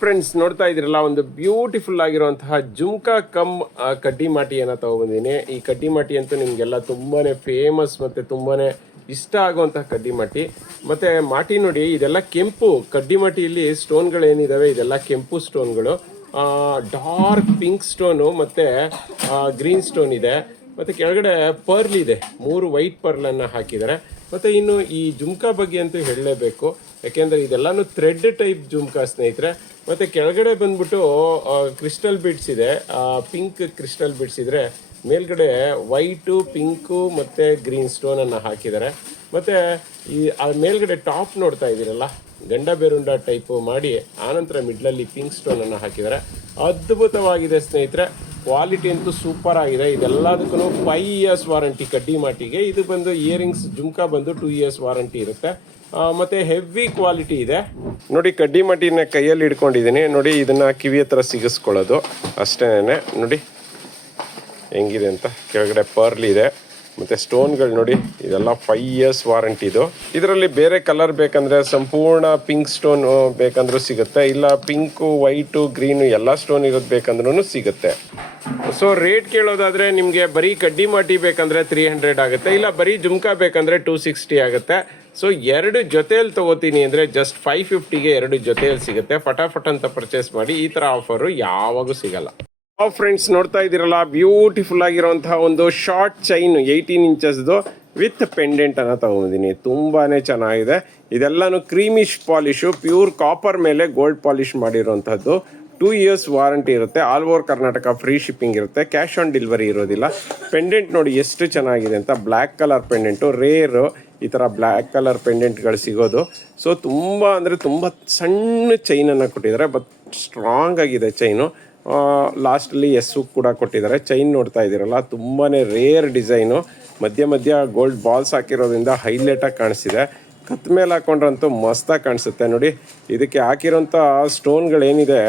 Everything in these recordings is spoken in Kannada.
ಫ್ರೆಂಡ್ಸ್ ನೋಡ್ತಾ ಇದ್ರಲ್ಲ ಒಂದು ಬ್ಯೂಟಿಫುಲ್ ಆಗಿರುವಂತಹ ಜುಮ್ಕಾ ಕಮ್ ಕಡ್ಡಿಮಾಟಿಯನ್ನು ಕಡ್ಡಿ ಮಾಟಿಯನ್ನು ತಗೊಬಂದಿನಿ. ಈ ಕಡ್ಡಿ ಮಾಟಿ ಅಂತೂ ನಿಮಗೆಲ್ಲ ತುಂಬಾನೇ ಫೇಮಸ್ ಮತ್ತೆ ತುಂಬಾನೇ ಇಷ್ಟ ಆಗುವಂತಹ ಕಡ್ಡಿ ಮಾಟಿ. ಮತ್ತೆ ಮಾಟಿ ನೋಡಿ, ಇದೆಲ್ಲ ಕೆಂಪು. ಕಡ್ಡಿ ಮಾಟಿಯಲ್ಲಿ ಸ್ಟೋನ್ಗಳು ಏನಿದಾವೆ ಇದೆಲ್ಲ ಕೆಂಪು ಸ್ಟೋನ್ಗಳು ಡಾರ್ಕ್ ಪಿಂಕ್ ಸ್ಟೋನು ಮತ್ತೆ ಗ್ರೀನ್ ಸ್ಟೋನ್ ಇದೆ. ಮತ್ತೆ ಕೆಳಗಡೆ ಪರ್ಲ್ ಇದೆ. ಮೂರು ವೈಟ್ ಪರ್ಲ್ ಅನ್ನ ಹಾಕಿದ್ದಾರೆ. ಮತ್ತೆ ಇನ್ನು ಈ ಜುಮ್ಕಾ ಬಗ್ಗೆ ಅಂತೂ ಹೇಳಲೇಬೇಕು. ಯಾಕೆಂದ್ರೆ ಇದೆಲ್ಲಾನು ಥ್ರೆಡ್ ಟೈಪ್ ಜುಮ್ಕಾ ಸ್ನೇಹಿತರೆ. ಮತ್ತೆ ಕೆಳಗಡೆ ಬಂದ್ಬಿಟ್ಟು ಕ್ರಿಸ್ಟಲ್ ಬಿಡ್ಸ್ ಇದೆ. ಪಿಂಕ್ ಕ್ರಿಸ್ಟಲ್ ಬಿಡ್ಸ್ ಇದ್ರೆ ಮೇಲ್ಗಡೆ ವೈಟು ಪಿಂಕು ಮತ್ತೆ ಗ್ರೀನ್ ಸ್ಟೋನ್ ಅನ್ನ ಹಾಕಿದ್ದಾರೆ. ಮತ್ತೆ ಈ, ಆ ಮೇಲ್ಗಡೆ ಟಾಪ್ ನೋಡ್ತಾ ಇದ್ದೀರಲ್ಲ, ಗಂಡ ಬೇರುಂಡ ಟೈಪ್ ಮಾಡಿ, ಆನಂತರ ಮಿಡ್ಲಲ್ಲಿ ಪಿಂಕ್ ಸ್ಟೋನ್ ಅನ್ನ ಹಾಕಿದ್ದಾರೆ. ಅದ್ಭುತವಾಗಿದೆ ಸ್ನೇಹಿತರೆ. ಕ್ವಾಲಿಟಿ ಅಂತೂ ಸೂಪರ್ ಆಗಿದೆ. ಇದೆಲ್ಲದಕ್ಕೂ ಫೈವ್ ಇಯರ್ಸ್ ವಾರಂಟಿ ಕಡ್ಡಿ ಮಾಟಿಗೆ. ಇದು ಬಂದು ಇಯರಿಂಗ್ಸ್ ಜುಮ್ಕಾ ಬಂದು ಟೂ ಇಯರ್ಸ್ ವಾರಂಟಿ ಇರುತ್ತೆ. ಮತ್ತು ಹೆವಿ ಕ್ವಾಲಿಟಿ ಇದೆ. ನೋಡಿ, ಕಡ್ಡಿ ಮಾಟಿನ ಕೈಯಲ್ಲಿ ಹಿಡ್ಕೊಂಡಿದ್ದೀನಿ. ನೋಡಿ, ಇದನ್ನ ಕಿವಿ ಹತ್ರ ಸಿಗಿಸ್ಕೊಳ್ಳೋದು ಅಷ್ಟೇನೆ. ನೋಡಿ, ಹೆಂಗಿದೆ ಅಂತ ಕೆಳಗಡೆ ಪರ್ಲ್ ಇದೆ. ಮತ್ತೆ ಸ್ಟೋನ್ಗಳು ನೋಡಿ, ಇದೆಲ್ಲ ಫೈವ್ ಇಯರ್ಸ್ ವಾರಂಟಿ ಇದು. ಇದರಲ್ಲಿ ಬೇರೆ ಕಲರ್ ಬೇಕಂದ್ರೆ ಸಂಪೂರ್ಣ ಪಿಂಕ್ ಸ್ಟೋನ್ ಬೇಕಂದ್ರೂ ಸಿಗುತ್ತೆ. ಇಲ್ಲ ಪಿಂಕು ವೈಟು ಗ್ರೀನು ಎಲ್ಲ ಸ್ಟೋನ್ ಇರೋದು ಬೇಕಂದ್ರೂ ಸಿಗುತ್ತೆ. ಸೊ ರೇಟ್ ಕೇಳೋದಾದ್ರೆ ನಿಮಗೆ ಬರೀ ಕಡ್ಡಿ ಮಾಟಿ ಬೇಕಂದ್ರೆ ತ್ರೀ ಹಂಡ್ರೆಡ್ ಆಗುತ್ತೆ. ಇಲ್ಲ ಬರೀ ಜುಮ್ಕಾ ಬೇಕಂದ್ರೆ ಟೂ ಸಿಕ್ಸ್ಟಿ ಆಗುತ್ತೆ. ಸೊ ಎರಡು ಜೊತೆಯಲ್ಲಿ ತಗೋತೀನಿ ಅಂದರೆ ಜಸ್ಟ್ ಫೈವ್ ಫಿಫ್ಟಿಗೆ ಎರಡು ಜೊತೆಯಲ್ಲಿ ಸಿಗುತ್ತೆ. ಫಟಾಫಟ್ ಅಂತ ಪರ್ಚೇಸ್ ಮಾಡಿ ಈ ಥರ ಆಫರು ಯಾವಾಗೂ ಸಿಗಲ್ಲ. ಫ್ರೆಂಡ್ಸ್ ನೋಡ್ತಾ ಇದ್ದೀರಲ್ಲ? ಬ್ಯೂಟಿಫುಲ್ ಆಗಿರುವಂತಹ ಒಂದು ಶಾರ್ಟ್ ಚೈನ್ ಏಯ್ಟೀನ್ ಇಂಚಸ್ದು ವಿತ್ ಪೆಂಡೆಂಟ್ ಅನ್ನ ತಗೊಂಡಿದ್ದೀನಿ. ತುಂಬಾನೇ ಚೆನ್ನಾಗಿದೆ. ಇದೆಲ್ಲಾನು ಕ್ರೀಮಿಶ್ ಪಾಲಿಶು ಪ್ಯೂರ್ ಕಾಪರ್ ಮೇಲೆ ಗೋಲ್ಡ್ ಪಾಲಿಶ್ ಮಾಡಿರುವಂತಹದ್ದು. ಟೂ ಇಯರ್ಸ್ ವಾರಂಟಿ ಇರುತ್ತೆ. All over Karnataka free shipping ಇರುತ್ತೆ. ಕ್ಯಾಶ್ ಆನ್ ಡೆಲಿವರಿ ಇರೋದಿಲ್ಲ. ಪೆಂಡೆಂಟ್ ನೋಡಿ ಎಷ್ಟು ಚೆನ್ನಾಗಿದೆ ಅಂತ. ಬ್ಲ್ಯಾಕ್ ಕಲರ್ ಪೆಂಡೆಂಟು ರೇರು ಈ ಥರ ಬ್ಲ್ಯಾಕ್ ಕಲರ್ ಪೆಂಡೆಂಟ್ಗಳು ಸಿಗೋದು. ಸೊ ತುಂಬ ಅಂದರೆ ತುಂಬ ಸಣ್ಣ ಚೈನನ್ನು ಕೊಟ್ಟಿದ್ದಾರೆ ಬಟ್ ಸ್ಟ್ರಾಂಗ್ ಆಗಿದೆ ಚೈನು ಲಾಸ್ಟಲ್ಲಿ ಎಸ್ಸು ಕೂಡ ಕೊಟ್ಟಿದ್ದಾರೆ. ಚೈನ್ ನೋಡ್ತಾ ಇದ್ದೀರಲ್ಲ ತುಂಬಾ ರೇರ್ ಡಿಸೈನು ಮಧ್ಯ ಮಧ್ಯ ಗೋಲ್ಡ್ ಬಾಲ್ಸ್ ಹಾಕಿರೋದ್ರಿಂದ ಹೈಲೈಟಾಗಿ ಕಾಣಿಸಿದೆ ಕತ್ ಮೇಲೆ ಹಾಕೊಂಡ್ರಂತೂ ಮಸ್ತಾಗಿ ಕಾಣಿಸುತ್ತೆ ನೋಡಿ. ಇದಕ್ಕೆ ಹಾಕಿರೋಂಥ ಸ್ಟೋನ್ಗಳೇನಿದೆ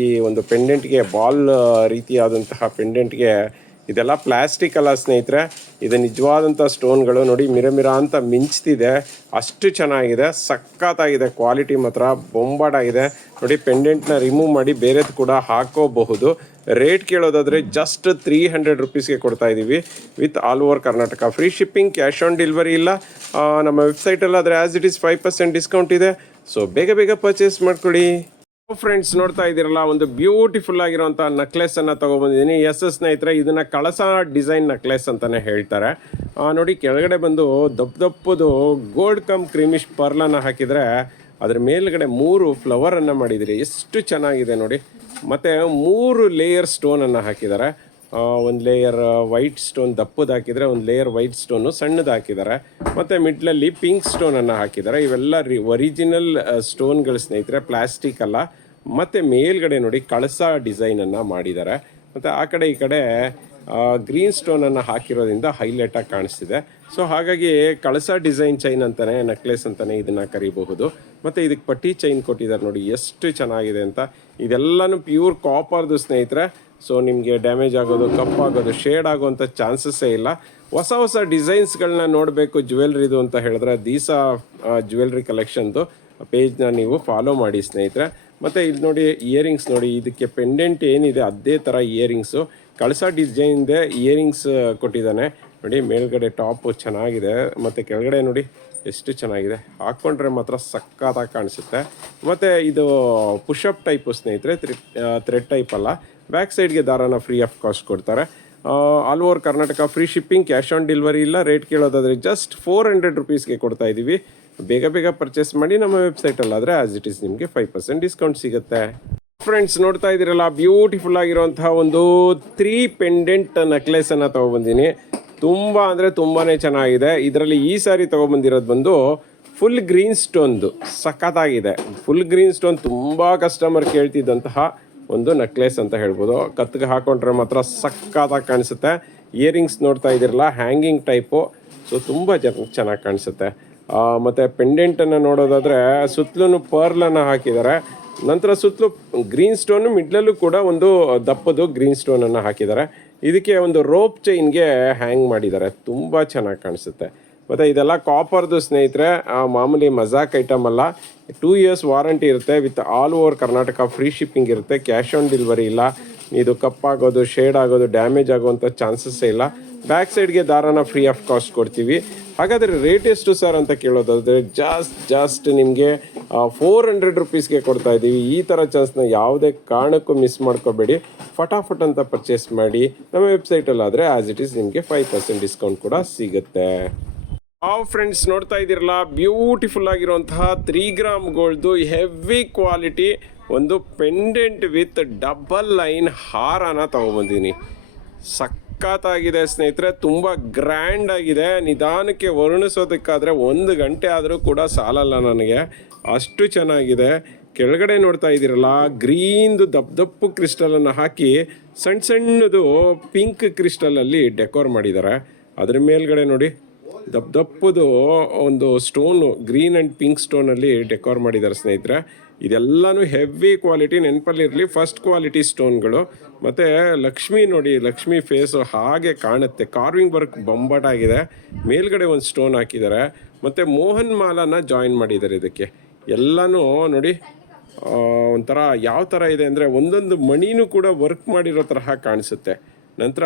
ಈ ಒಂದು ಪೆಂಡೆಂಟ್ಗೆ ಬಾಲ್ ರೀತಿಯಾದಂತಹ ಪೆಂಡೆಂಟ್ಗೆ ಇದೆಲ್ಲ ಪ್ಲಾಸ್ಟಿಕ್ ಅಲ್ಲ ಸ್ನೇಹಿತರೆ, ಇದು ನಿಜವಾದಂಥ ಸ್ಟೋನ್ಗಳು. ನೋಡಿ ಮಿರ ಅಂತ ಮಿಂಚ್ತಿದೆ. ಅಷ್ಟು ಚೆನ್ನಾಗಿದೆ. ಸಖತ್ತಾಗಿದೆ. ಕ್ವಾಲಿಟಿ ಮಾತ್ರ ಬೊಂಬಾಡಾಗಿದೆ. ನೋಡಿ, ಪೆಂಡೆಂಟ್ನ ರಿಮೂವ್ ಮಾಡಿ ಬೇರೆದು ಕೂಡ ಹಾಕೋಬಹುದು. ರೇಟ್ ಕೇಳೋದಾದರೆ ಜಸ್ಟ್ ತ್ರೀ ಹಂಡ್ರೆಡ್ ರುಪೀಸ್ಗೆ ಕೊಡ್ತಾ ಇದ್ದೀವಿ. With all over Karnataka. Free shipping, cash on delivery ಇಲ್ಲ. ನಮ್ಮ ವೆಬ್ಸೈಟಲ್ಲಿ ಆದರೆ as it is five percent discount ಇದೆ. ಸೊ ಬೇಗ ಬೇಗ ಪರ್ಚೇಸ್ ಮಾಡ್ಕೊಳ್ಳಿ. ಫ್ರೆಂಡ್ಸ್ ನೋಡ್ತಾ ಇದ್ದೀರಲ್ಲ, ಒಂದು ಬ್ಯೂಟಿಫುಲ್ ಆಗಿರುವಂತಹ ನೆಕ್ಲೆಸ್ ಅನ್ನ ತಗೊಬಂದಿದ್ದೀನಿ ಎಸ್ ಎಸ್ ಸ್ನೇಹಿತರೆ, ಇದನ್ನ ಕಳಸ ಡಿಸೈನ್ ನಕ್ಲೆಸ್ ಅಂತಾನೆ ಹೇಳ್ತಾರೆ. ನೋಡಿ, ಕೆಳಗಡೆ ಬಂದು ದಪ್ಪ ದಪ್ಪದು ಗೋಲ್ಡ್ ಕಮ್ ಕ್ರೀಮಿಶ್ ಪರ್ಲನ್ನ ಹಾಕಿದ್ರೆ, ಅದ್ರ ಮೇಲ್ಗಡೆ ಮೂರು ಫ್ಲವರ್ ಅನ್ನ ಮಾಡಿದಿರಿ ಎಷ್ಟು ಚೆನ್ನಾಗಿದೆ ನೋಡಿ. ಮತ್ತೆ ಮೂರು ಲೇಯರ್ ಸ್ಟೋನ್ ಅನ್ನ ಹಾಕಿದ್ದಾರೆ. ಒಂದು ಲೇಯರ್ ವೈಟ್ ಸ್ಟೋನ್ ದಪ್ಪದ ಹಾಕಿದರೆ, ಒಂದು ಲೇಯರ್ ವೈಟ್ ಸ್ಟೋನು ಸಣ್ಣದು ಹಾಕಿದ್ದಾರೆ ಮತ್ತು ಮಿಡ್ಲಲ್ಲಿ ಪಿಂಕ್ ಸ್ಟೋನನ್ನು ಹಾಕಿದ್ದಾರೆ ಇವೆಲ್ಲ ರಿ ಒರಿಜಿನಲ್ ಸ್ಟೋನ್ಗಳು ಸ್ನೇಹಿತರೆ ಪ್ಲಾಸ್ಟಿಕ್ ಅಲ್ಲ. ಮತ್ತು ಮೇಲ್ಗಡೆ ನೋಡಿ ಕಳಸ ಡಿಸೈನನ್ನು ಮಾಡಿದ್ದಾರೆ ಮತ್ತು ಆ ಕಡೆ ಈ ಕಡೆ ಗ್ರೀನ್ ಸ್ಟೋನನ್ನು ಹಾಕಿರೋದ್ರಿಂದ ಹೈಲೈಟಾಗಿ ಕಾಣಿಸ್ತಿದೆ. ಸೊ ಹಾಗಾಗಿ ಕಳಸ ಡಿಸೈನ್ ಚೈನ್ ಅಂತಲೇ ನೆಕ್ಲೆಸ್ ಅಂತಲೇ ಇದನ್ನು ಕರಿಬಹುದು. ಮತ್ತು ಇದಕ್ಕೆ ಪಟ್ಟಿ ಚೈನ್ ಕೊಟ್ಟಿದ್ದಾರೆ ನೋಡಿ, ಎಷ್ಟು ಚೆನ್ನಾಗಿದೆ ಅಂತ. ಇದೆಲ್ಲನೂ ಪ್ಯೂರ್ ಕಾಪರ್ದು ಸ್ನೇಹಿತರೆ. ಸೊ ನಿಮಗೆ ಡ್ಯಾಮೇಜ್ ಆಗೋದು ಕಪ್ಪಾಗೋದು ಶೇಡ್ ಆಗೋವಂಥ ಚಾನ್ಸಸ್ಸೇ ಇಲ್ಲ. ಹೊಸ ಹೊಸ ಡಿಸೈನ್ಸ್ಗಳನ್ನ ನೋಡಬೇಕು ಜ್ಯುವೆಲ್ರಿದು ಅಂತ ಹೇಳಿದ್ರೆ ದೀಸಾ ಜ್ಯುವೆಲ್ರಿ ಕಲೆಕ್ಷನ್ದು ಪೇಜ್ನ ನೀವು ಫಾಲೋ ಮಾಡಿ ಸ್ನೇಹಿತರೆ. ಮತ್ತು ಇಲ್ಲಿ ನೋಡಿ ಇಯರಿಂಗ್ಸ್ ನೋಡಿ, ಇದಕ್ಕೆ ಪೆಂಡೆಂಟ್ ಏನಿದೆ, ಅದೇ ಥರ ಇಯರಿಂಗ್ಸು ಕಳಸ ಡಿಸೈನ್ದೆ ಇಯರಿಂಗ್ಸ್ ಕೊಟ್ಟಿದ್ದಾನೆ. ನೋಡಿ, ಮೇಲ್ಗಡೆ ಟಾಪು ಚೆನ್ನಾಗಿದೆ. ಮತ್ತು ಕೆಳಗಡೆ ನೋಡಿ, ಎಷ್ಟು ಚೆನ್ನಾಗಿದೆ. ಹಾಕ್ಕೊಂಡ್ರೆ ಮಾತ್ರ ಸಕ್ಕತ್ತಾಗಿ ಕಾಣಿಸುತ್ತೆ. ಮತ್ತು ಇದು ಪುಷಪ್ ಟೈಪು ಸ್ನೇಹಿತರೆ ಥ್ರೆಡ್ ಟೈಪ್ ಅಲ್ಲ. ಬ್ಯಾಕ್ ಸೈಡ್ಗೆ ದಾರನ ಫ್ರೀ ಆಫ್ ಕಾಸ್ಟ್ ಕೊಡ್ತಾರೆ. All over Karnataka free shipping cash on delivery ಇಲ್ಲ. ರೇಟ್ ಕೇಳೋದಾದರೆ ಜಸ್ಟ್ ಫೋರ್ ಹಂಡ್ರೆಡ್ ರುಪೀಸ್ಗೆ ಕೊಡ್ತಾ ಇದ್ದೀವಿ ಬೇಗ ಬೇಗ ಪರ್ಚೇಸ್ ಮಾಡಿ ನಮ್ಮ ವೆಬ್ಸೈಟಲ್ಲಾದರೆ ಆಸ್ ಇಟ್ ಈಸ್ ನಿಮಗೆ ಫೈವ್ ಪರ್ಸೆಂಟ್ ಡಿಸ್ಕೌಂಟ್ ಸಿಗುತ್ತೆ. ಫ್ರೆಂಡ್ಸ್ ನೋಡ್ತಾ ಇದ್ದೀರಲ್ಲ ಬ್ಯೂಟಿಫುಲ್ ಆಗಿರುವಂತಹ ಒಂದು ತ್ರೀ ಪೆಂಡೆಂಟ್ ನೆಕ್ಲೆಸ್ ತುಂಬ ಅಂದರೆ ತುಂಬಾ ಅಂದ್ರೆ ತುಂಬಾನೇ ಚೆನ್ನಾಗಿದೆ. ಇದರಲ್ಲಿ ಈ ಸಾರಿ ತಗೊಬಂದಿರೋದು ಬಂದು ಫುಲ್ ಗ್ರೀನ್ ಸ್ಟೋನ್ದು ಸಖತ್ತಾಗಿದೆ. ಫುಲ್ ಗ್ರೀನ್ ಸ್ಟೋನ್ ತುಂಬಾ ಕಸ್ಟಮರ್ ಕೇಳ್ತಿದ್ದಂತಹ ಒಂದು ನೆಕ್ಲೆಸ್ ಅಂತ ಹೇಳ್ಬೋದು. ಕತ್ತಿಗೆ ಹಾಕೊಂಡ್ರೆ ಮಾತ್ರ ಸಕ್ಕತ್ತಾಗಿ ಕಾಣಿಸುತ್ತೆ. ಇಯರಿಂಗ್ಸ್ ನೋಡ್ತಾ ಇದ್ದೀರಲ್ಲ ಹ್ಯಾಂಗಿಂಗ್ ಟೈಪು ಸೊ ತುಂಬ ಜನ ಚೆನ್ನಾಗಿ ಕಾಣಿಸುತ್ತೆ. ಮತ್ತು ಪೆಂಡೆಂಟನ್ನು ನೋಡೋದಾದರೆ ಸುತ್ತಲೂ ಪರ್ಲನ್ನು ಹಾಕಿದ್ದಾರೆ. ನಂತರ ಸುತ್ತಲೂ ಗ್ರೀನ್ ಸ್ಟೋನ್ ಮಿಡ್ಲಲ್ಲೂ ಕೂಡ ಒಂದು ದಪ್ಪದು ಗ್ರೀನ್ ಸ್ಟೋನನ್ನು ಹಾಕಿದ್ದಾರೆ. ಇದಕ್ಕೆ ಒಂದು ರೋಪ್ ಚೈನ್ಗೆ ಹ್ಯಾಂಗ್ ಮಾಡಿದ್ದಾರೆ. ತುಂಬ ಚೆನ್ನಾಗಿ ಕಾಣಿಸುತ್ತೆ. ಮತ್ತು ಇದೆಲ್ಲ ಕಾಪರ್ದು ಸ್ನೇಹಿತರೆ ಮಾಮೂಲಿ ಮಜಾಕ್ ಐಟಮ್ ಅಲ್ಲ. ಟೂ ಇಯರ್ಸ್ ವಾರಂಟಿ ಇರುತ್ತೆ with all over Karnataka free shipping ಇರುತ್ತೆ ಕ್ಯಾಶ್ ಆನ್ ಡೆಲಿವರಿ ಇಲ್ಲ. ಇದು ಕಪ್ಪಾಗೋದು ಶೇಡ್ ಆಗೋದು ಡ್ಯಾಮೇಜ್ ಆಗುವಂಥ ಚಾನ್ಸಸ್ಸೇ ಇಲ್ಲ. ಬ್ಯಾಕ್ ಸೈಡ್ಗೆ ದಾರಾನ ಫ್ರೀ ಆಫ್ ಕಾಸ್ಟ್ ಕೊಡ್ತೀವಿ. ಹಾಗಾದರೆ ರೇಟ್ ಎಷ್ಟು ಸರ್ ಅಂತ ಕೇಳೋದಾದರೆ ಜಾಸ್ಟ್ ಜಾಸ್ಟ್ ನಿಮಗೆ ಫೋರ್ ಹಂಡ್ರೆಡ್ ರುಪೀಸ್ಗೆ ಕೊಡ್ತಾ ಇದ್ದೀವಿ. ಈ ಥರ ಚಾನ್ಸ್ನ ಯಾವುದೇ ಕಾರಣಕ್ಕೂ ಮಿಸ್ ಮಾಡ್ಕೋಬೇಡಿ. ಫಟಾಫಟ್ ಅಂತ ಪರ್ಚೇಸ್ ಮಾಡಿ. ನಮ್ಮ ವೆಬ್ಸೈಟಲ್ಲಾದರೆ ಆ್ಯಸ್ ಇಟ್ ಈಸ್ ನಿಮಗೆ ಫೈವ್ ಪರ್ಸೆಂಟ್ ಡಿಸ್ಕೌಂಟ್ ಕೂಡ ಸಿಗುತ್ತೆ. ಹಾವ್ ಫ್ರೆಂಡ್ಸ್ ನೋಡ್ತಾ ಇದ್ದೀರಲ್ಲ ಬ್ಯೂಟಿಫುಲ್ ಆಗಿರುವಂತಹ ತ್ರೀ ಗ್ರಾಮ್ ಗೋಲ್ಡ್ದು ಹೆವಿ ಕ್ವಾಲಿಟಿ ಒಂದು ಪೆಂಡೆಂಟ್ ವಿತ್ ಡಬಲ್ ಲೈನ್ ಹಾರನ ತಗೊಬಂದಿನಿ ಸಖತ್ತಾಗಿದೆ ಸ್ನೇಹಿತರೆ, ತುಂಬ ಗ್ರ್ಯಾಂಡ್ ಆಗಿದೆ. ನಿಧಾನಕ್ಕೆ ವರ್ಣಿಸೋದಕ್ಕಾದರೆ ಒಂದು ಗಂಟೆ ಆದರೂ ಕೂಡ ಸಾಲಲ್ಲ ನನಗೆ. ಅಷ್ಟು ಚೆನ್ನಾಗಿದೆ. ಕೆಳಗಡೆ ನೋಡ್ತಾ ಇದ್ದೀರಲ್ಲ ಗ್ರೀನ್ದು ದಪ್ಪ ದಪ್ಪು ಕ್ರಿಸ್ಟಲನ್ನು ಹಾಕಿ ಸಣ್ಣ ಸಣ್ಣದು ಪಿಂಕ್ ಕ್ರಿಸ್ಟಲಲ್ಲಿ ಡೆಕೋರ್ ಮಾಡಿದ್ದಾರೆ. ಅದ್ರ ಮೇಲ್ಗಡೆ ನೋಡಿ ದಪ್ಪ ದಪ್ಪದು ಒಂದು ಸ್ಟೋನು, ಗ್ರೀನ್ ಆ್ಯಂಡ್ ಪಿಂಕ್ ಸ್ಟೋನಲ್ಲಿ ಡೆಕೋರ್ ಮಾಡಿದ್ದಾರೆ ಸ್ನೇಹಿತರೆ. ಇದೆಲ್ಲನೂ ಹೆವಿ ಕ್ವಾಲಿಟಿ ನೆನಪಲ್ಲಿರಲಿ ಫಸ್ಟ್ ಕ್ವಾಲಿಟಿ ಸ್ಟೋನ್ಗಳು. ಮತ್ತು ಲಕ್ಷ್ಮಿ ನೋಡಿ, ಲಕ್ಷ್ಮಿ ಫೇಸು ಹಾಗೆ ಕಾಣುತ್ತೆ. ಕಾರ್ವಿಂಗ್ ವರ್ಕ್ ಬೊಂಬಾಟಾಗಿದೆ ಮೇಲ್ಗಡೆ ಒಂದು ಸ್ಟೋನ್ ಹಾಕಿದ್ದಾರೆ. ಮತ್ತು ಮೋಹನ್ ಮಾಲನ ಜಾಯಿನ್ ಮಾಡಿದ್ದಾರೆ ಇದಕ್ಕೆ. ಎಲ್ಲನೂ ನೋಡಿ ಒಂಥರ ಯಾವ ಥರ ಇದೆ ಅಂದರೆ ಒಂದೊಂದು ಮಣಿನೂ ಕೂಡ ವರ್ಕ್ ಮಾಡಿರೋ ತರಹ ಕಾಣಿಸುತ್ತೆ. ನಂತರ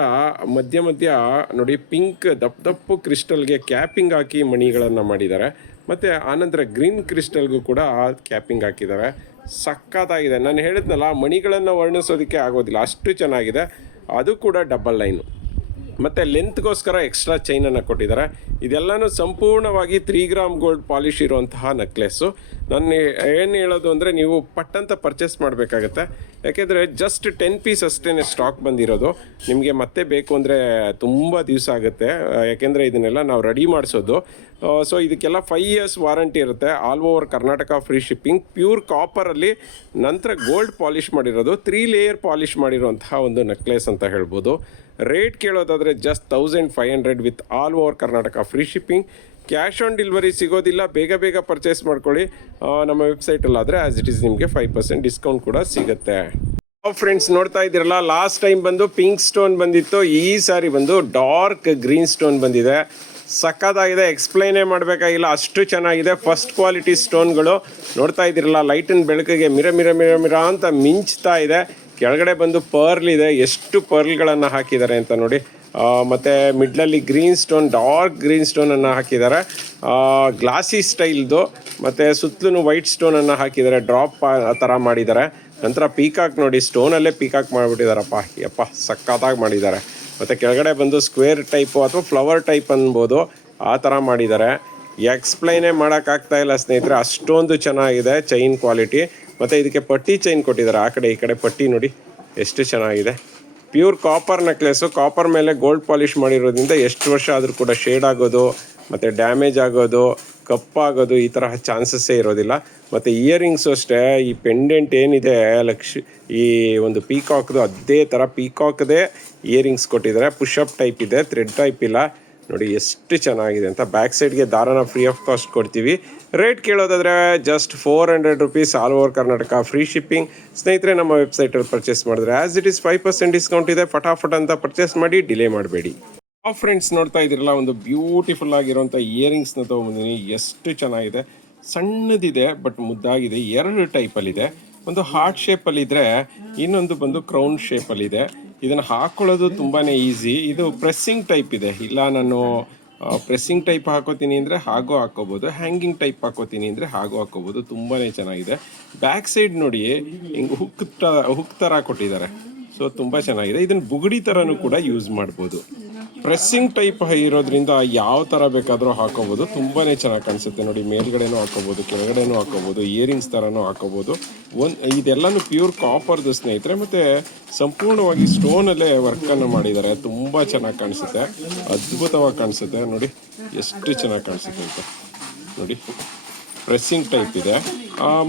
ಮಧ್ಯ ಮಧ್ಯ ನೋಡಿ ಪಿಂಕ್ ದಪ್ಪ ದಪ್ಪು ಕ್ರಿಸ್ಟಲ್ಗೆ ಕ್ಯಾಪಿಂಗ್ ಹಾಕಿ ಮಣಿಗಳನ್ನು ಮಾಡಿದ್ದಾರೆ. ಮತ್ತು ಆನಂತರ ಗ್ರೀನ್ ಕ್ರಿಸ್ಟಲ್ಗೂ ಕೂಡ ಕ್ಯಾಪಿಂಗ್ ಹಾಕಿದ್ದಾರೆ. ಸಖತ್ತಾಗಿದೆ. ನಾನು ಹೇಳಿದ್ನಲ್ಲ ಮಣಿಗಳನ್ನು ವರ್ಣಿಸೋದಕ್ಕೆ ಆಗೋದಿಲ್ಲ. ಅಷ್ಟು ಚೆನ್ನಾಗಿದೆ. ಅದು ಕೂಡ ಡಬಲ್ ಲೈನು. ಮತ್ತು ಲೆಂತ್ಗೋಸ್ಕರ ಎಕ್ಸ್ಟ್ರಾ ಚೈನನ್ನು ಕೊಟ್ಟಿದ್ದಾರೆ. ಇದೆಲ್ಲನೂ ಸಂಪೂರ್ಣವಾಗಿ ತ್ರೀ ಗ್ರಾಮ್ ಗೋಲ್ಡ್ ಪಾಲಿಶ್ ಇರುವಂತಹ ನೆಕ್ಲೆಸ್ಸು ನಾನು ಏನು ಹೇಳೋದು ಅಂದರೆ ನೀವು ಪಟ್ಟಂತ ಪರ್ಚೇಸ್ ಮಾಡಬೇಕಾಗತ್ತೆ. ಯಾಕೆಂದರೆ ಜಸ್ಟ್ ಟೆನ್ ಪೀಸ್ ಅಷ್ಟೇ ಸ್ಟಾಕ್ ಬಂದಿರೋದು. ನಿಮಗೆ ಮತ್ತೆ ಬೇಕು ಅಂದರೆ ತುಂಬ ದಿವಸ ಆಗುತ್ತೆ. ಯಾಕೆಂದರೆ ಇದನ್ನೆಲ್ಲ ನಾವು ರೆಡಿ ಮಾಡಿಸೋದು. ಸೊ ಇದಕ್ಕೆಲ್ಲ ಫೈವ್ ಇಯರ್ಸ್ ವಾರಂಟಿ ಇರುತ್ತೆ. All over Karnataka free shipping pure ಕಾಪರಲ್ಲಿ ನಂತರ ಗೋಲ್ಡ್ ಪಾಲಿಷ್ ಮಾಡಿರೋದು ತ್ರೀ ಲೇಯರ್ ಪಾಲಿಷ್ ಮಾಡಿರುವಂತಹ ಒಂದು ನೆಕ್ಲೆಸ್ ಅಂತ ಹೇಳ್ಬೋದು. Rate ಕೇಳೋದಾದರೆ just thousand five hundred with all over Karnataka free shipping cash on delivery ಸಿಗೋದಿಲ್ಲ. ಬೇಗ ಬೇಗ ಪರ್ಚೇಸ್ ಮಾಡ್ಕೊಳ್ಳಿ. ನಮ್ಮ ವೆಬ್ಸೈಟಲ್ಲಾದರೆ ಆ್ಯಸ್ ಇಟ್ ಈಸ್ ನಿಮಗೆ ಫೈವ್ ಪರ್ಸೆಂಟ್ ಡಿಸ್ಕೌಂಟ್ ಕೂಡ ಸಿಗುತ್ತೆ. ಫ್ರೆಂಡ್ಸ್ ನೋಡ್ತಾ ಇದ್ದೀರಲ್ಲ? ಲಾಸ್ಟ್ ಟೈಮ್ ಬಂದು ಪಿಂಕ್ ಸ್ಟೋನ್ ಬಂದಿತ್ತು. ಈ ಸಾರಿ ಬಂದು ಡಾರ್ಕ್ ಗ್ರೀನ್ ಸ್ಟೋನ್ ಬಂದಿದೆ. ಸಕ್ಕತ್ತಾಗಿದೆ ಎಕ್ಸ್ಪ್ಲೈನೇ ಮಾಡಬೇಕಾಗಿಲ್ಲ. ಅಷ್ಟು ಚೆನ್ನಾಗಿದೆ. ಫಸ್ಟ್ ಕ್ವಾಲಿಟಿ ಸ್ಟೋನ್ಗಳು ನೋಡ್ತಾ ಇದ್ದೀರಲ್ಲ ಲೈಟಿನ ಬೆಳಕಿಗೆ ಮಿರ ಮಿರ ಮಿರ ಮಿರ ಅಂತ ಮಿಂಚ್ತಾ ಇದೆ. ಕೆಳಗಡೆ ಬಂದು ಪರ್ಲ್ ಇದೆ. ಎಷ್ಟು ಪರ್ಲ್ಗಳನ್ನು ಹಾಕಿದ್ದಾರೆ ಅಂತ ನೋಡಿ. ಮತ್ತು ಮಿಡ್ಲಲ್ಲಿ ಗ್ರೀನ್ ಸ್ಟೋನ್ ಡಾರ್ಕ್ ಗ್ರೀನ್ ಸ್ಟೋನನ್ನು ಹಾಕಿದ್ದಾರೆ. ಗ್ಲಾಸಿ ಸ್ಟೈಲ್ದು ಮತ್ತು ಸುತ್ತಲೂ ವೈಟ್ ಸ್ಟೋನನ್ನು ಹಾಕಿದ್ದಾರೆ. ಡ್ರಾಪ್ ಆ ಥರ ಮಾಡಿದ್ದಾರೆ. ನಂತರ ಪೀಕಾಕ್ ನೋಡಿ ಸ್ಟೋನಲ್ಲೇ ಪೀಕಾಕ್ ಮಾಡಿಬಿಟ್ಟಿದ್ದಾರಪ್ಪ. ಯಪ್ಪ ಸಕ್ಕತ್ತಾಗಿ ಮಾಡಿದ್ದಾರೆ. ಮತ್ತು ಕೆಳಗಡೆ ಬಂದು ಸ್ಕ್ವೇರ್ ಟೈಪು ಅಥವಾ ಫ್ಲವರ್ ಟೈಪ್ ಅನ್ಬೋದು, ಆ ಥರ ಮಾಡಿದ್ದಾರೆ. ಎಕ್ಸ್ಪ್ಲೈನೇ ಮಾಡೋಕ್ಕಾಗ್ತಾ ಇಲ್ಲ ಸ್ನೇಹಿತರೆ, ಅಷ್ಟೊಂದು ಚೆನ್ನಾಗಿದೆ ಚೈನ್ ಕ್ವಾಲಿಟಿ. ಮತ್ತು ಇದಕ್ಕೆ ಪಟ್ಟಿ ಚೈನ್ ಕೊಟ್ಟಿದ್ದಾರೆ, ಆ ಕಡೆ ಈ ಕಡೆ ಪಟ್ಟಿ ನೋಡಿ, ಎಷ್ಟು ಚೆನ್ನಾಗಿದೆ. ಪ್ಯೂರ್ ಕಾಪರ್ ನೆಕ್ಲೆಸ್ಸು ಕಾಪರ್ ಮೇಲೆ ಗೋಲ್ಡ್ ಪಾಲಿಷ್ ಮಾಡಿರೋದ್ರಿಂದ ಎಷ್ಟು ವರ್ಷ ಆದರೂ ಕೂಡ ಶೇಡ್ ಆಗೋದು, ಮತ್ತು ಡ್ಯಾಮೇಜ್ ಆಗೋದು ಕಪ್ಪಾಗೋದು ಈ ತರಹ ಚಾನ್ಸಸ್ಸೇ ಇರೋದಿಲ್ಲ. ಮತ್ತು ಇಯರಿಂಗ್ಸು ಅಷ್ಟೇ, ಈ ಪೆಂಡೆಂಟ್ ಏನಿದೆ, ಲಕ್ಷ, ಈ ಒಂದು ಪೀಕಾಕ್ದು ಅದೇ ಥರ ಪೀಕಾಕ್ದೇ ಇಯರಿಂಗ್ಸ್ ಕೊಟ್ಟಿದ್ದಾರೆ. ಪುಷಪ್ ಟೈಪ್ ಇದೆ, ಥ್ರೆಡ್ ಟೈಪ್ ಇಲ್ಲ. ನೋಡಿ ಎಷ್ಟು ಚೆನ್ನಾಗಿದೆ ಅಂತ. ಬ್ಯಾಕ್ ಸೈಡ್ಗೆ ದಾರನ ಫ್ರೀ ಆಫ್ ಕಾಸ್ಟ್ ಕೊಡ್ತೀವಿ. Rate ಕೇಳೋದಾದರೆ just four hundred rupees all over Karnataka free shipping ಸ್ನೇಹಿತರೆ, ನಮ್ಮ ವೆಬ್ಸೈಟಲ್ಲಿ ಪರ್ಚೇಸ್ ಮಾಡಿದ್ರೆ as it is five percent discount ಇದೆ. ಫಟಾಫಟ್ ಅಂತ ಪರ್ಚೇಸ್ ಮಾಡಿ ಡಿಲೇ ಮಾಡಬೇಡಿ. ಆ ಫ್ರೆಂಡ್ಸ್ ನೋಡ್ತಾ ಇದ್ದೀರಲ್ಲ, ಒಂದು ಬ್ಯೂಟಿಫುಲ್ ಆಗಿರುವಂಥ ಇಯರಿಂಗ್ಸ್ನ ತೊಗೊಂಬಂದಿನಿ. ಎಷ್ಟು ಚೆನ್ನಾಗಿದೆ. ಸಣ್ಣದಿದೆ ಬಟ್ ಮುದ್ದಾಗಿದೆ. ಎರಡು ಟೈಪಲ್ಲಿದೆ ಒಂದು ಹಾರ್ಟ್ ಶೇಪಲ್ಲಿದ್ದರೆ ಇನ್ನೊಂದು ಬಂದು ಕ್ರೌನ್ ಶೇಪಲ್ಲಿದೆ ಇದನ್ನು ಹಾಕ್ಕೊಳ್ಳೋದು ತುಂಬಾ ಈಸಿ ಇದು ಪ್ರೆಸ್ಸಿಂಗ್ ಟೈಪ್ ಇದೆ. ಇಲ್ಲ, ನಾನು ಪ್ರೆಸ್ಸಿಂಗ್ ಟೈಪ್ ಹಾಕೋತೀನಿ ಅಂದರೆ ಹಾಗೂ ಹಾಕೋಬೋದು. ಹ್ಯಾಂಗಿಂಗ್ ಟೈಪ್ ಹಾಕೋತೀನಿ ಅಂದರೆ ಹಾಗೂ ಹಾಕೋಬೋದು. ತುಂಬಾ ಚೆನ್ನಾಗಿದೆ. ಬ್ಯಾಕ್ ಸೈಡ್ ನೋಡಿ, ಹಿಂಗೆ ಹುಕ್ ಹುಕ್ ಥರ ಕೊಟ್ಟಿದ್ದಾರೆ. ಸೊ ತುಂಬ ಚೆನ್ನಾಗಿದೆ. ಇದನ್ನು ಬುಗುಡಿ ಥರನೂ ಕೂಡ ಯೂಸ್ ಮಾಡ್ಬೋದು. ಪ್ರೆಸ್ಸಿಂಗ್ ಟೈಪ್ ಇರೋದ್ರಿಂದ ಯಾವ ಥರ ಬೇಕಾದರೂ ಹಾಕೋಬೋದು. ತುಂಬಾನೇ ಚೆನ್ನಾಗಿ ಕಾಣಿಸುತ್ತೆ ನೋಡಿ. ಮೇಲ್ಗಡೆನೂ ಹಾಕೋಬೋದು, ಕೆಳಗಡೆನೂ ಹಾಕೋಬೋದು ಇಯರಿಂಗ್ಸ್ ಥರನೂ ಹಾಕೋಬೋದು. ಒಂದು ಇದೆಲ್ಲನೂ ಪ್ಯೂರ್ ಕಾಪರ್ದು ಸ್ನೇಹಿತರೆ, ಮತ್ತು ಸಂಪೂರ್ಣವಾಗಿ ಸ್ಟೋನಲ್ಲೇ ವರ್ಕನ್ನು ಮಾಡಿದ್ದಾರೆ. ತುಂಬ ಚೆನ್ನಾಗಿ ಕಾಣಿಸುತ್ತೆ. ಅದ್ಭುತವಾಗಿ ಕಾಣಿಸುತ್ತೆ. ನೋಡಿ, ಎಷ್ಟು ಚೆನ್ನಾಗಿ ಕಾಣಿಸುತ್ತೆ ಅಂತ. ನೋಡಿ ಪ್ರೆಸ್ಸಿಂಗ್ ಟೈಪ್ ಇದೆ.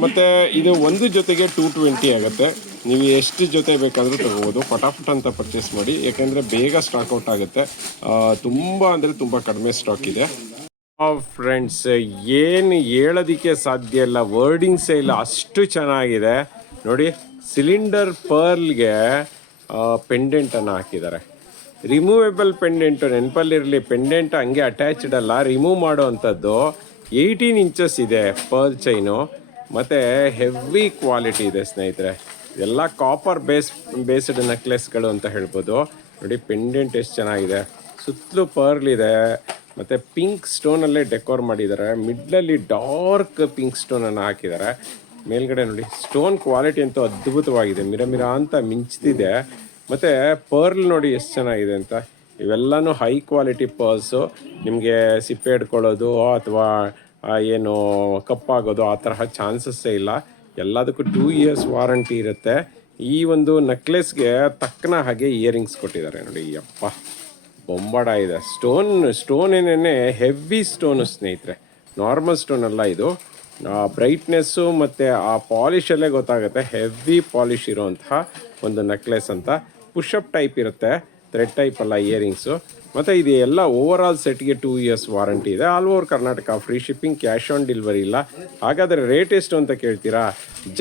ಮತ್ತೆ ಇದು ಒಂದು ಜೊತೆಗೆ ಟೂ ಟ್ವೆಂಟಿ ಆಗುತ್ತೆ. ನೀವು ಎಷ್ಟು ಜೊತೆ ಬೇಕಾದರೂ ತಗೋಬೋದು. ಫಟಾಫಟ್ ಅಂತ ಪರ್ಚೇಸ್ ಮಾಡಿ. ಯಾಕೆಂದರೆ ಬೇಗ ಸ್ಟಾಕ್ ಔಟ್ ಆಗುತ್ತೆ. ತುಂಬ ಅಂದರೆ ತುಂಬ ಕಡಿಮೆ ಸ್ಟಾಕ್ ಇದೆ. ಫ್ರೆಂಡ್ಸ್ ಏನು ಹೇಳೋದಕ್ಕೆ ಸಾಧ್ಯ ಇಲ್ಲ. ವರ್ಡಿಂಗ್ಸೇ ಇಲ್ಲ ಅಷ್ಟು ಚೆನ್ನಾಗಿದೆ. ನೋಡಿ ಸಿಲಿಂಡರ್ ಪರ್ಲ್ಗೆ ಪೆಂಡೆಂಟನ್ನು ಹಾಕಿದ್ದಾರೆ. ರಿಮೂವೇಬಲ್ ಪೆಂಡೆಂಟು ನೆನಪಲ್ಲಿರಲಿ. ಪೆಂಡೆಂಟ್ ಹಂಗೆ ಅಟ್ಯಾಚ್ಡ್ ಅಲ್ಲ. ರಿಮೂವ್ ಮಾಡೋ ಅಂಥದ್ದು ಏಯ್ಟೀನ್ ಇಂಚಸ್ ಇದೆ ಪರ್ಲ್ ಚೈನು ಮತ್ತು ಹೆವಿ ಕ್ವಾಲಿಟಿ ಇದೆ ಸ್ನೇಹಿತರೆ. ಎಲ್ಲ ಕಾಪರ್ ಬೇಸ್ ಬೇಸ್ಡ್ ನೆಕ್ಲೆಸ್ಗಳು ಅಂತ ಹೇಳ್ಬೋದು. ನೋಡಿ ಪೆಂಡೆಂಟ್ ಎಷ್ಟು ಚೆನ್ನಾಗಿದೆ. ಸುತ್ತಲೂ ಪರ್ಲ್ ಇದೆ. ಮತ್ತು ಪಿಂಕ್ ಸ್ಟೋನಲ್ಲೇ ಡೆಕೋರ್ ಮಾಡಿದ್ದಾರೆ. ಮಿಡ್ಲಲ್ಲಿ ಡಾರ್ಕ್ ಪಿಂಕ್ ಸ್ಟೋನನ್ನು ಹಾಕಿದ್ದಾರೆ. ಮೇಲ್ಗಡೆ ನೋಡಿ ಸ್ಟೋನ್ ಕ್ವಾಲಿಟಿ ಅಂತೂ ಅದ್ಭುತವಾಗಿದೆ. ಮಿರ ಮಿರ ಅಂತ ಮಿಂಚ್ತಿದೆ. ಮತ್ತು ಪರ್ಲ್ ನೋಡಿ ಎಷ್ಟು ಚೆನ್ನಾಗಿದೆ ಅಂತ. ಇವೆಲ್ಲನೂ ಹೈ ಕ್ವಾಲಿಟಿ ಪರ್ಸು ನಿಮಗೆ ಸಿಪ್ಪೆ ಹಿಡ್ಕೊಳ್ಳೋದು ಅಥವಾ ಏನು ಕಪ್ಪಾಗೋದು ಆ ತರಹ ಚಾನ್ಸಸ್ಸೇ ಇಲ್ಲ. ಎಲ್ಲದಕ್ಕೂ ಟೂ ಇಯರ್ಸ್ ವಾರಂಟಿ ಇರುತ್ತೆ. ಈ ಒಂದು ನೆಕ್ಲೆಸ್ಗೆ ತಕ್ಕನ ಹಾಗೆ ಇಯರಿಂಗ್ಸ್ ಕೊಟ್ಟಿದ್ದಾರೆ ನೋಡಿ. ಯಪ್ಪ, ಬೊಂಬಾಡ ಇದೆ. ಸ್ಟೋನ್ ಸ್ಟೋನ್ ಏನೇನೆ? ಹೆವಿ ಸ್ಟೋನು ಸ್ನೇಹಿತರೆ. ನಾರ್ಮಲ್ ಸ್ಟೋನ್ ಅಲ್ಲ ಇದು. ಬ್ರೈಟ್ನೆಸ್ಸು ಮತ್ತು ಆ ಪಾಲಿಷಲ್ಲೇ ಗೊತ್ತಾಗುತ್ತೆ. ಹೆವಿ ಪಾಲಿಶ್ ಇರೋವಂತಹ ಒಂದು ನೆಕ್ಲೆಸ್ ಅಂತ. ಪುಷಪ್ ಟೈಪ್ ಇರುತ್ತೆ. ಥ್ರೆಡ್ ಟೈಪಲ್ಲ ಇಯರಿಂಗ್ಸು ಮತ್ತು ಇದು ಎಲ್ಲ ಓವರ್ ಆಲ್ ಸೆಟ್ಗೆ ಟೂ ಇಯರ್ಸ್ ವಾರಂಟಿ ಇದೆ. All over Karnataka free shipping cash on delivery ಇಲ್ಲ. ಹಾಗಾದರೆ ರೇಟ್ ಎಷ್ಟು ಅಂತ ಕೇಳ್ತೀರಾ?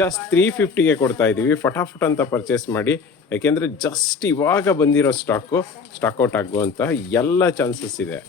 ಜಸ್ಟ್ ತ್ರೀ ಫಿಫ್ಟಿಗೆ ಕೊಡ್ತಾ ಇದ್ದೀವಿ ಫಟಾಫಟ್ ಅಂತ ಪರ್ಚೇಸ್ ಮಾಡಿ. ಯಾಕೆಂದರೆ ಜಸ್ಟ್ ಇವಾಗ ಬಂದಿರೋ ಸ್ಟಾಕು ಸ್ಟಾಕ್ ಔಟ್ ಆಗುವಂಥ ಎಲ್ಲ ಚಾನ್ಸಸ್ ಇದೆ.